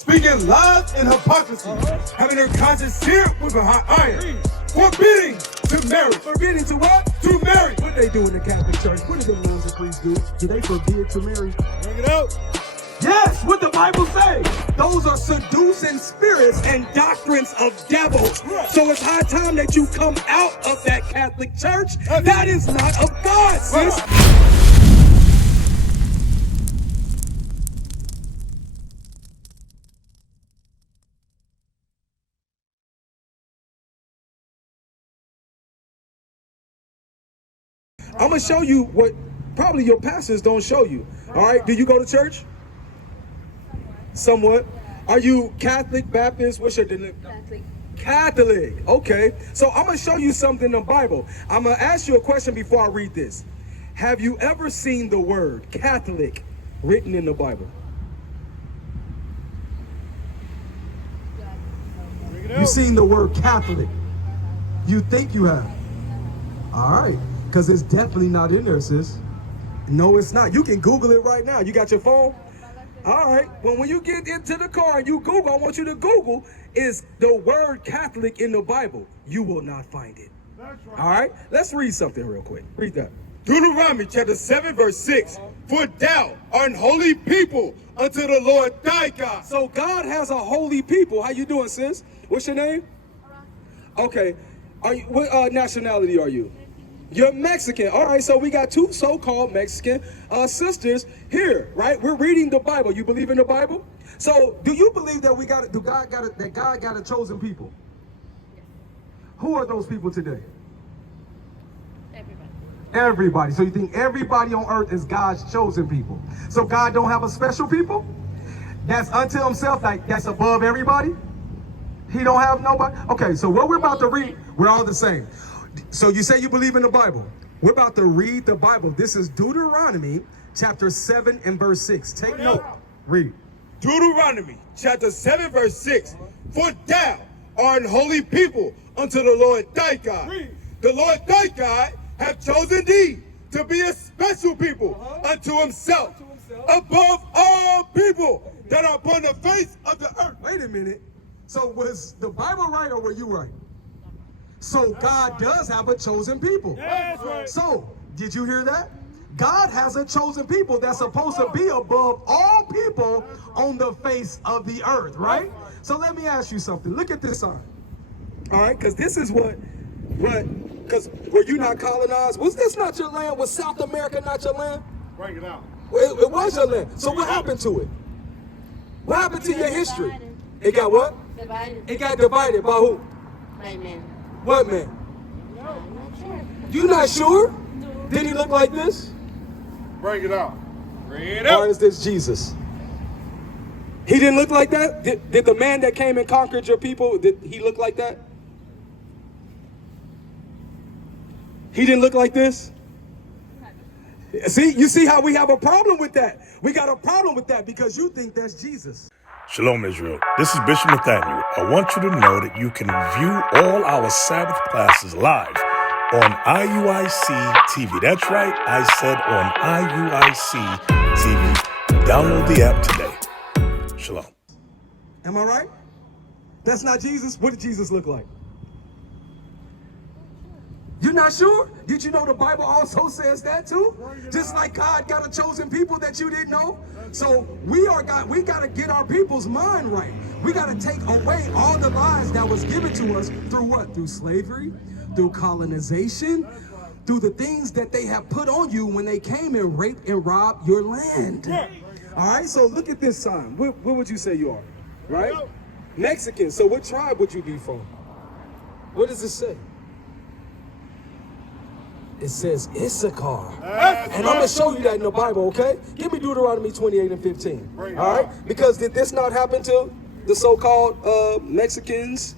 speaking lies and hypocrisy, having their conscience seared with a hot iron, forbidding to marry. Forbidding to what? To marry. What they do in the Catholic Church? What do the nuns and priests do? Do they forbid to marry? Bring it out. Yes, what the Bible say. Those are seducing spirits and doctrines of devils. So it's high time that you come out of that Catholic Church. That is not of God, sis. I'm going to show you what probably your pastors don't show you. All right, do you go to church? Somewhat. Are you Catholic, Baptist? What's your denomination? Catholic. Okay. So I'm going to show you something in the Bible. I'm going to ask you a question before I read this. Have you ever seen the word Catholic written in the Bible? You've seen the word Catholic. You think you have. All right. Because it's definitely not in there, sis. No, it's not. You can Google it right now. You got your phone? All right. Well, when you get into the car and you Google, I want you to Google, is the word Catholic in the Bible? You will not find it. That's right. All right. Let's read something real quick. Read that. Deuteronomy chapter 7 verse 6. For thou art an holy people unto the Lord thy God. So God has a holy people. How you doing, sis? What's your name? Okay. Are you, what nationality are you? You're Mexican. All right, so we got two so-called Mexican sisters here, right? We're reading the Bible. You believe in the Bible? So, do you believe that that God got a chosen people? Yes. Who are those people today? Everybody. Everybody. So you think everybody on earth is God's chosen people? So God don't have a special people that's unto himself, like that's above everybody? He don't have nobody? Okay, so what we're about to read, we're all the same. So you say you believe in the Bible. We're about to read the Bible. This is Deuteronomy chapter 7 and verse 6. Take note. Read. Deuteronomy chapter 7 verse 6. For thou art an holy people unto the Lord thy God. Read. The Lord thy God hath chosen thee to be a special people unto himself, above all people that are upon the face of the earth. Wait a minute. So was the Bible right or were you right? So God does have a chosen people. That's right. So, did you hear that? God has a chosen people that's supposed to be above all people on the face of the earth, right? So let me ask you something. Look at this sign. All right, because this is because were you not colonized? Was this not your land? Was South America not your land? Bring it out. Well, it was your land. So what happened to it? What happened to your history? It got what? Divided. It got divided by who? By men. What man? I'm not sure. You not sure? Did he look like this? Bring it out. Bring it Or out. is this Jesus? He didn't look like that? Did the man that came and conquered your people, did he look like that? He didn't look like this? See, you see how we have a problem with that. We got a problem with that because you think that's Jesus. Shalom, Israel. This is Bishop Nathaniel. I want you to know that you can view all our Sabbath classes live on IUIC TV. That's right, I said on IUIC TV. Download the app today. Shalom. Am I right? That's not Jesus? What did Jesus look like? You're not sure? Did you know the Bible also says that too? Just like God got a chosen people that you didn't know. So we got to get our people's mind right. We got to take away all the lies that was given to us through what? Through slavery, through colonization, through the things that they have put on you when they came and raped and robbed your land. All right, so look at this sign. What would you say you are? Right? Mexican. So what tribe would you be from? What does it say? It says Issachar. And I'm going to show you that in the Bible, okay? Give me Deuteronomy 28 and 15. All right? Because did this not happen to the so-called Mexicans,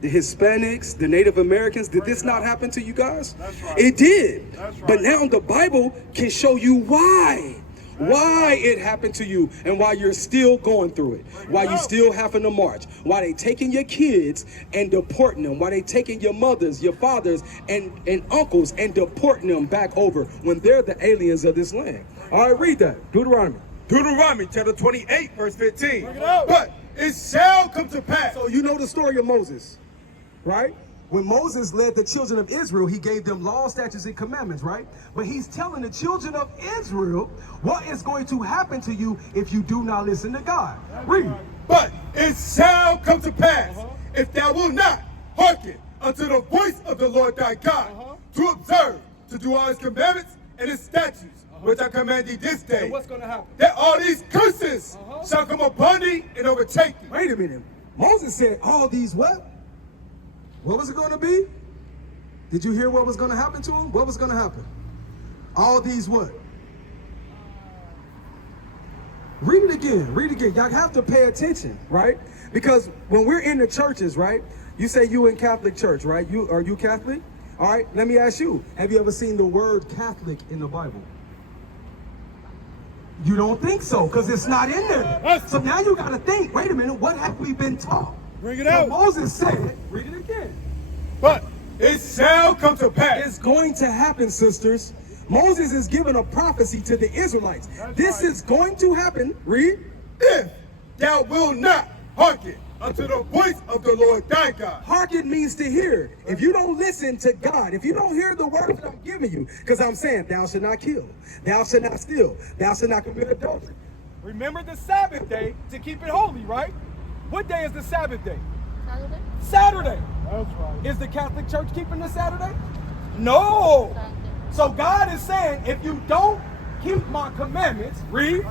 the Hispanics, the Native Americans? Did this not happen to you guys? That's right. It did. That's right. But now the Bible can show you why. Why it happened to you and why you're still going through it. Why you still having to march. Why they taking your kids and deporting them. Why they taking your mothers, your fathers, and uncles and deporting them back over when they're the aliens of this land. All right, read that. Deuteronomy. Deuteronomy chapter 28 verse 15. But it shall come to pass. So you know the story of Moses, right? When Moses led the children of Israel, he gave them laws, statutes, and commandments, right? But he's telling the children of Israel what is going to happen to you if you do not listen to God. Read. But it shall come to pass, if thou wilt not hearken unto the voice of the Lord thy God, to observe, to do all his commandments and his statutes, which I command thee this day. And what's going to happen? That all these curses shall come upon thee and overtake thee. Wait a minute. Moses said all these what? What was it going to be? Did you hear what was going to happen to him? What was going to happen? All these what? Read it again. Read it again. Y'all have to pay attention, right? Because when we're in the churches, right? You say you in Catholic church, right? Are you Catholic? All right. Let me ask you. Have you ever seen the word Catholic in the Bible? You don't think so, because it's not in there. So now you got to think. Wait a minute. What have we been taught? Bring it out. Moses said, read it again. But it shall come to pass. It's going to happen, sisters. Moses is giving a prophecy to the Israelites. This is going to happen. Read. If thou wilt not hearken unto the voice of the Lord thy God. Hearken means to hear. If you don't listen to God, if you don't hear the words that I'm giving you, because I'm saying, thou shalt not kill, thou shalt not steal, thou shalt not commit adultery. Remember the Sabbath day to keep it holy, right? What day is the Sabbath day? Saturday? Saturday. That's right. Is the Catholic Church keeping the Saturday? No. Saturday. So God is saying, if you don't keep my commandments, read,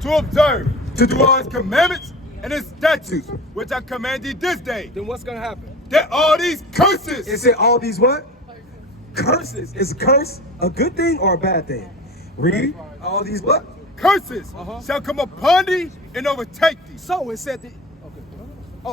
To observe, to do all his commandments and his statutes, which I command thee this day. then what's going to happen? That all these curses. It said all these what? Curses. Is a curse a good thing or a bad thing? Read. All these what? Curses shall come upon thee and overtake thee. So it said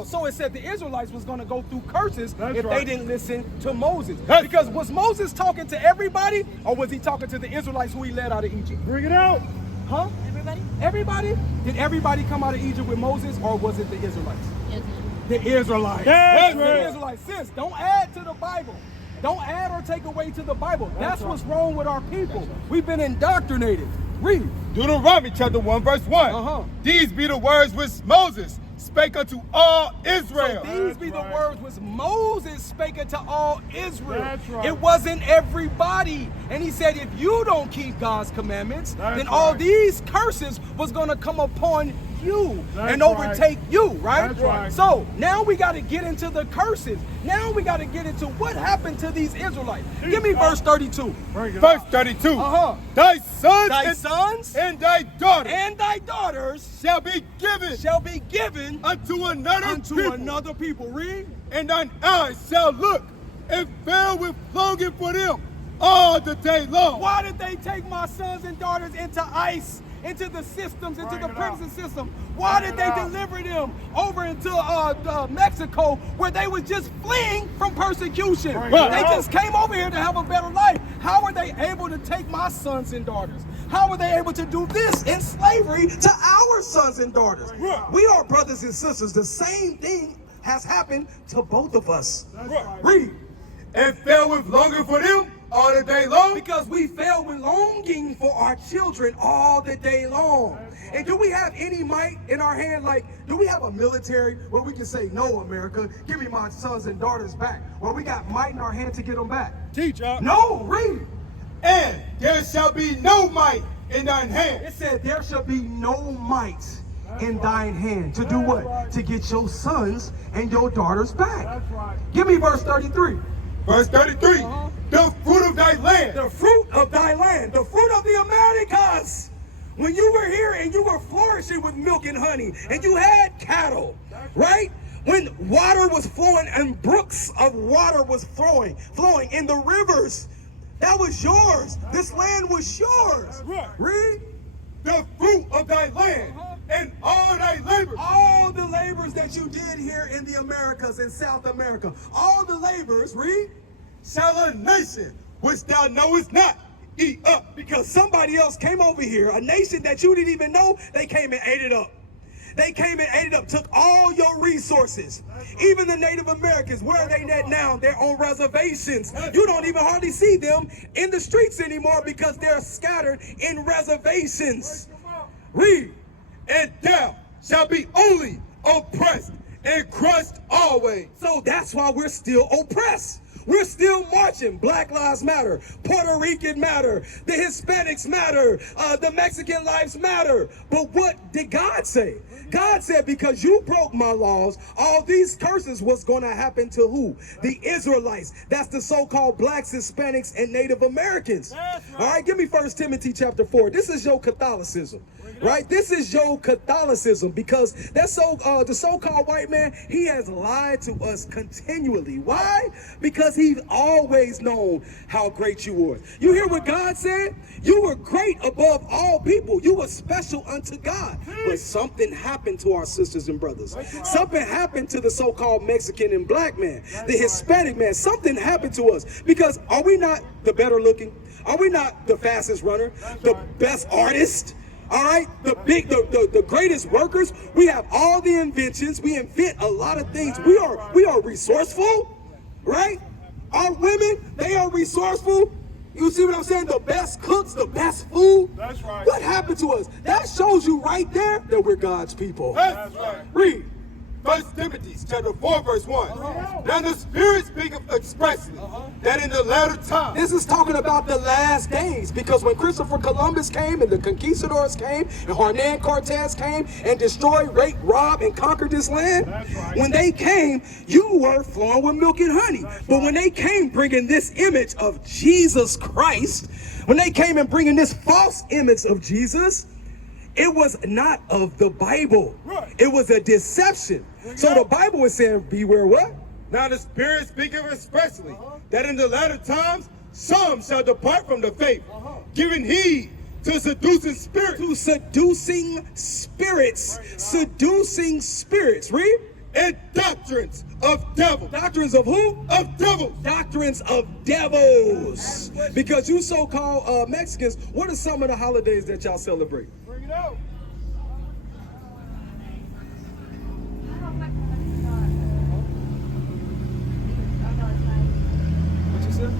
so it said the Israelites was going to go through curses if they didn't listen to Moses. Because was Moses talking to everybody, or was he talking to the Israelites who he led out of Egypt? Bring it out. Huh? Everybody? Everybody? Did everybody come out of Egypt with Moses, or was it the Israelites? Yes. The Israelites. That's The right. Israelites. Sis, don't add to the Bible. Don't add or take away to the Bible. That's what's wrong with our people. We've been indoctrinated. Read. Deuteronomy chapter 1 verse 1. These be the words which Moses spake unto all Israel. So these be the words which Moses spake unto all Israel. That's right. It wasn't everybody. And he said, if you don't keep God's commandments, That's then all right. these curses was going to come upon you That's and overtake you, right? That's right. So now we got to get into the curses. Now we got to get into what happened to these Israelites. Give me verse 32. Verse 32. Thy sons, and thy daughters and thy daughters shall be given unto another people. Read. And thine eyes shall look and fill with longing for them all the day long. Why did they take my sons and daughters into ICE, into the systems, into the prison system? Why did they deliver them over into Mexico, where they were just fleeing from persecution? They just came over here to have a better life. How were they able to take my sons and daughters? How were they able to do this in slavery to our sons and daughters? We are brothers and sisters. The same thing has happened to both of us. Read. And fell with longing for them all the day long. Because we fell with longing for our children all the day long. And do we have any might in our hand? Like, do we have a military where we can say, no, America, give me my sons and daughters back? Where we got might in our hand to get them back? Teacher. No, read. And there shall be no might in thine hand. It said, there shall be no might in thine hand. To do what? To get your sons and your daughters back. Give me verse 33. Verse 33. The fruit of thy land. The fruit of thy land, the fruit of the Americas. When you were here and you were flourishing with milk and honey and you had cattle, right? When water was flowing and brooks of water was flowing in the rivers, that was yours. This land was yours. Read. The fruit of thy land and all thy labors. All the labors that you did here in the Americas and South America, all the labors, read, Shall a nation which thou knowest not eat up. because somebody else came over here, a nation that you didn't even know, they came and ate it up. They came and ate it up, took all your resources. Even the Native Americans, where are they at now? They're on reservations. You don't even hardly see them in the streets anymore because they're scattered in reservations. Read. And thou shalt be only oppressed and crushed always. So that's why we're still oppressed. We're still marching. Black Lives Matter. Puerto Rican matter. The Hispanics matter. The Mexican lives matter. But what did God say? God said, because you broke my laws, all these curses was going to happen to who? The Israelites. That's the so-called blacks, Hispanics, and Native Americans. All right, give me 1 Timothy chapter 4. This is your Catholicism. Right? This is your Catholicism, because that's the so-called white man, he has lied to us continually. Why? Because he's always known how great you were. You hear what God said? You were great above all people. You were special unto God. But something happened to our sisters and brothers. Something happened to the so-called Mexican and black man, the Hispanic man. Something happened to us, because are we not the better looking? Are we not the fastest runner, the best artist? All right, the greatest workers. We have all the inventions. We invent a lot of things. We are resourceful, right? Our women, they are resourceful. You see what I'm saying? The best cooks, the best food. That's right. What happened to us? That shows you right there that we're God's people. That's right. Read. 1 Timothy chapter 4 verse 1. Now the Spirit speaketh expressly that in the latter time. This is talking about the last days, because when Christopher Columbus came and the conquistadors came and Hernan Cortez came and destroyed, raped, robbed, and conquered this land, when they came, you were flowing with milk and honey. But when they came bringing this image of Jesus Christ, when they came and bringing this false image of Jesus, it was not of the Bible. It was a deception. So the Bible is saying, beware what? Now the Spirit speaketh expressly that in the latter times some shall depart from the faith, giving heed to seducing spirits. To seducing spirits. Seducing spirits. Read. And doctrines of devils. Doctrines of who? Of devils. Doctrines of devils. Because you so-called Mexicans, what are some of the holidays that y'all celebrate? Bring it out. What you said?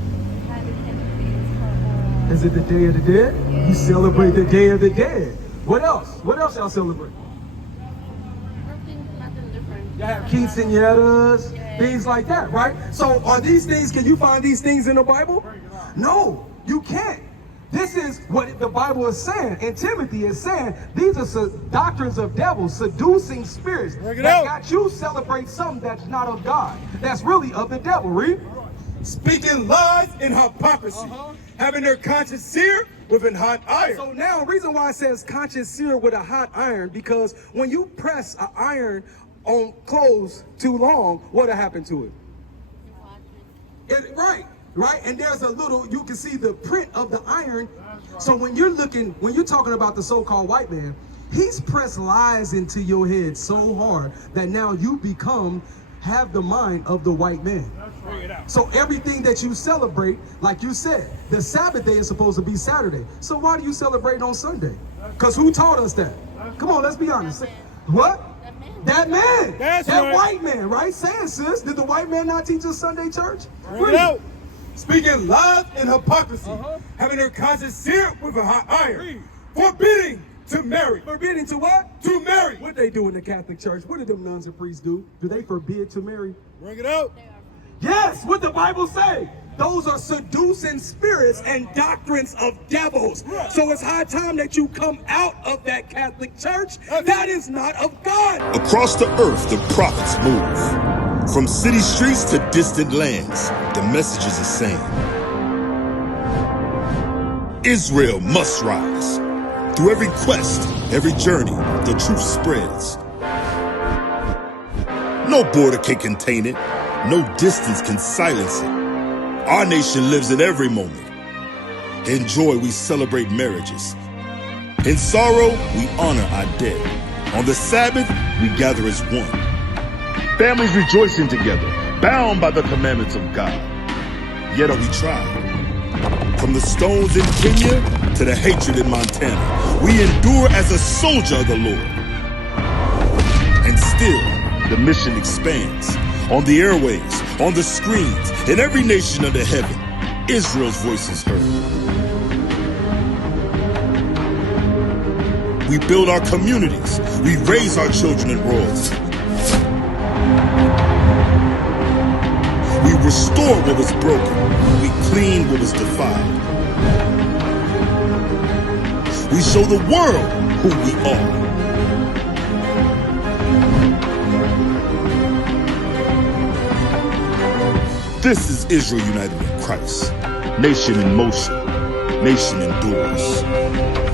Is it the Day of the Dead? You celebrate the Day of the Dead. What else? What else y'all celebrate? Nothing different. Y'all have quinceañeras, things like that, right? So are these things, can you find these things in the Bible? No, you can't. This is what the Bible is saying, and Timothy is saying, these are doctrines of devils, seducing spirits that got you celebrate something that's not of God, that's really of the devil. Read. Speaking lies and hypocrisy, having their conscience seared with a hot iron. So now, the reason why it says conscience seared with a hot iron, because when you press an iron on clothes too long, what'll happen to it? Right, and there's a little, you can see the print of the iron. So when you're talking about the so-called white man, he's pressed lies into your head so hard that now you have the mind of the white man. So everything that you celebrate, like you said, the Sabbath day is supposed to be Saturday. So why do you celebrate on Sunday? Because who taught us that? Come on, let's be honest. What? That man. That's that right. white man, right? Say it, sis. Did the white man not teach us Sunday church? Bring it out. Speaking lies and hypocrisy, having their conscience seared with a hot iron, forbidding to marry. Forbidding to what? To marry. What they do in the Catholic Church? What do them nuns and priests do? Do they forbid to marry? Bring it out. Yes, what the Bible say. Those are seducing spirits and doctrines of devils. So it's high time that you come out of that Catholic Church. That is not of God. Across the earth, the prophets move. From city streets to distant lands, the message is the same. Israel must rise. Through every quest, every journey, the truth spreads. No border can contain it. No distance can silence it. Our nation lives in every moment. In joy, we celebrate marriages. In sorrow, we honor our dead. On the Sabbath, we gather as one. Families rejoicing together, bound by the commandments of God. Yet are we tried. From the stones in Kenya to the hatred in Montana, we endure as a soldier of the Lord. And still, the mission expands. On the airways, on the screens, in every nation under heaven, Israel's voice is heard. We build our communities. We raise our children in royalty. what was broken. We clean what was defiled. We show the world who we are. This is Israel united in Christ. Nation in motion. Nation endures.